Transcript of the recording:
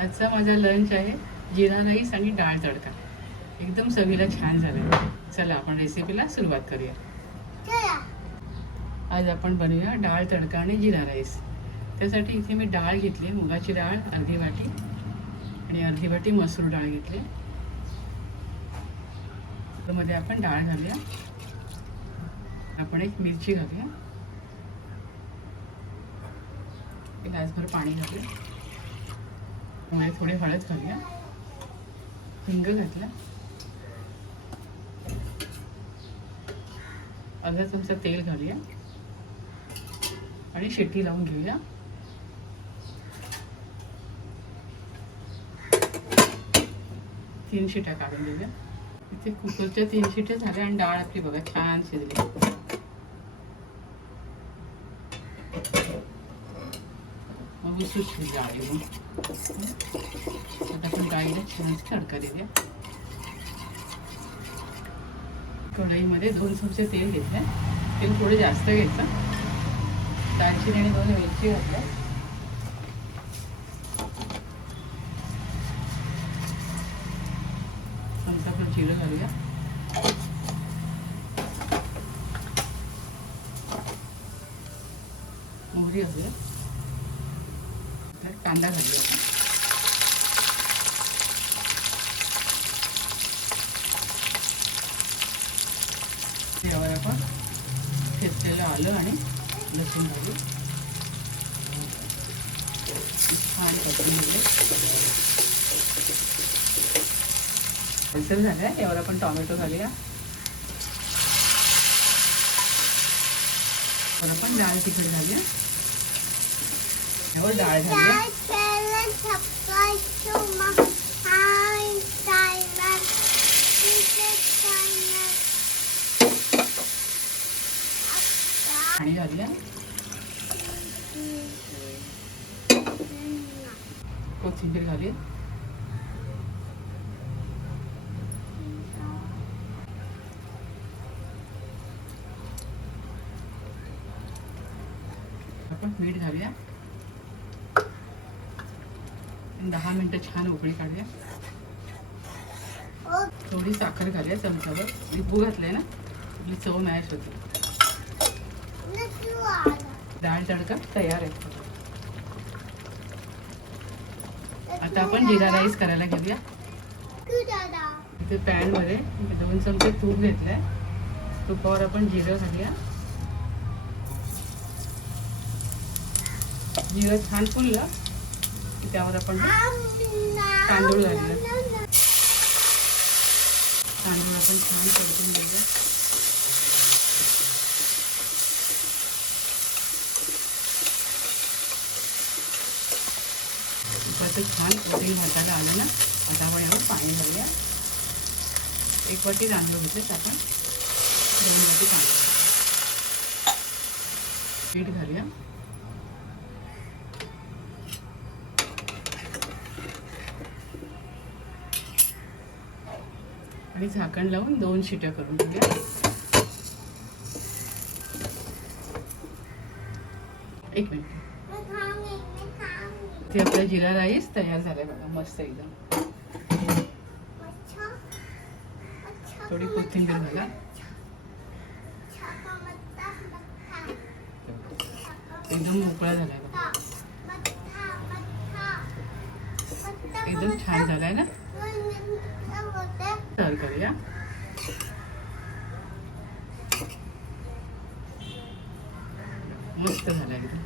आजचा माझा लंच आहे जिरा राईस आणि डाळ तडका. एकदम चवीला छान झालं. चला आपण रेसिपीला सुरुवात करूया. आज आपण बनवूया डाळ तडका आणि जिरा राईस. त्यासाठी इथे मी डाळ घेतली, मुगाची डाळ अर्धी वाटी आणि अर्धी वाटी मसूर डाळ घेतली. त्यामध्ये आपण डाळ घालूया. आपण एक मिरची घालूया, ग्लासभर पाणी घालूया, मध्ये थोडी हळद घालूया, हिंग घातला, अर्धा चमचा तेल घालूया आणि शेट्टी लावून घेऊया. तीन शिट्या काढून देऊया. इथे कुकरच्या 3 शिट्या झाल्या आणि डाळ आपली बघा छान शिजली. मग शिजली डाळ येऊन आता आपण डाळीला छान तडका देऊया. कढईमध्ये 2 चमचे तेल घेतलं. तेल थोडं जास्त घ्यायचं. दालचिनी आणि 2 मिरची घातल्या. चमचाभर जिरं घालूया. मोहरी घालूया. कांदा घालूया. यावर आपण ठेचलेलं आलं आणि लसूण घालू. छान परतून घेऊया. झालं आहे. यावर आपण टोमॅटो घालूया. यावर आपण डाळ तिखट घालूया. यावर डाळ घालूया. पाणी घालूया. कोथिंबीर घालूया. आपण मीठ घालूया. 10 मिनिटं छान उकळी काढूया. थोडी साखर घालूया चमचाभर. लिंबू घातले ना, आपली चव मॅच होते. डाळ तडका तयार आहे. आता आपण जिरा राईस करायला घेऊया. इथे पॅन मध्ये 2 चमचे तूप घेतलंय. तुपावर आपण जिरं घालूया. जिरं छान फुललं की त्यावर आपण तांदूळ घालूया. तांदूळ आपण छान परतून घेऊया. तुपाचं छान कोटिंग हाताला आलं ना, आता आपण यावर पाणी घालूया. 1 वाटी तांदूळ घेतले, आपण 2 वाटी तांदूळ. पीठ घालूया. आणि झाकण लावून 2 शिट्या करून घेऊया. 1 मिनिट. इथे आपला जिरा राईस तयार झालाय बघा, मस्त एकदम. थोडी कोथिंबीर घाला. एकदम मोकळा झालाय बघा. एकदम छान झालाय ना. सर्व करूया. मस्त झाला एकदम.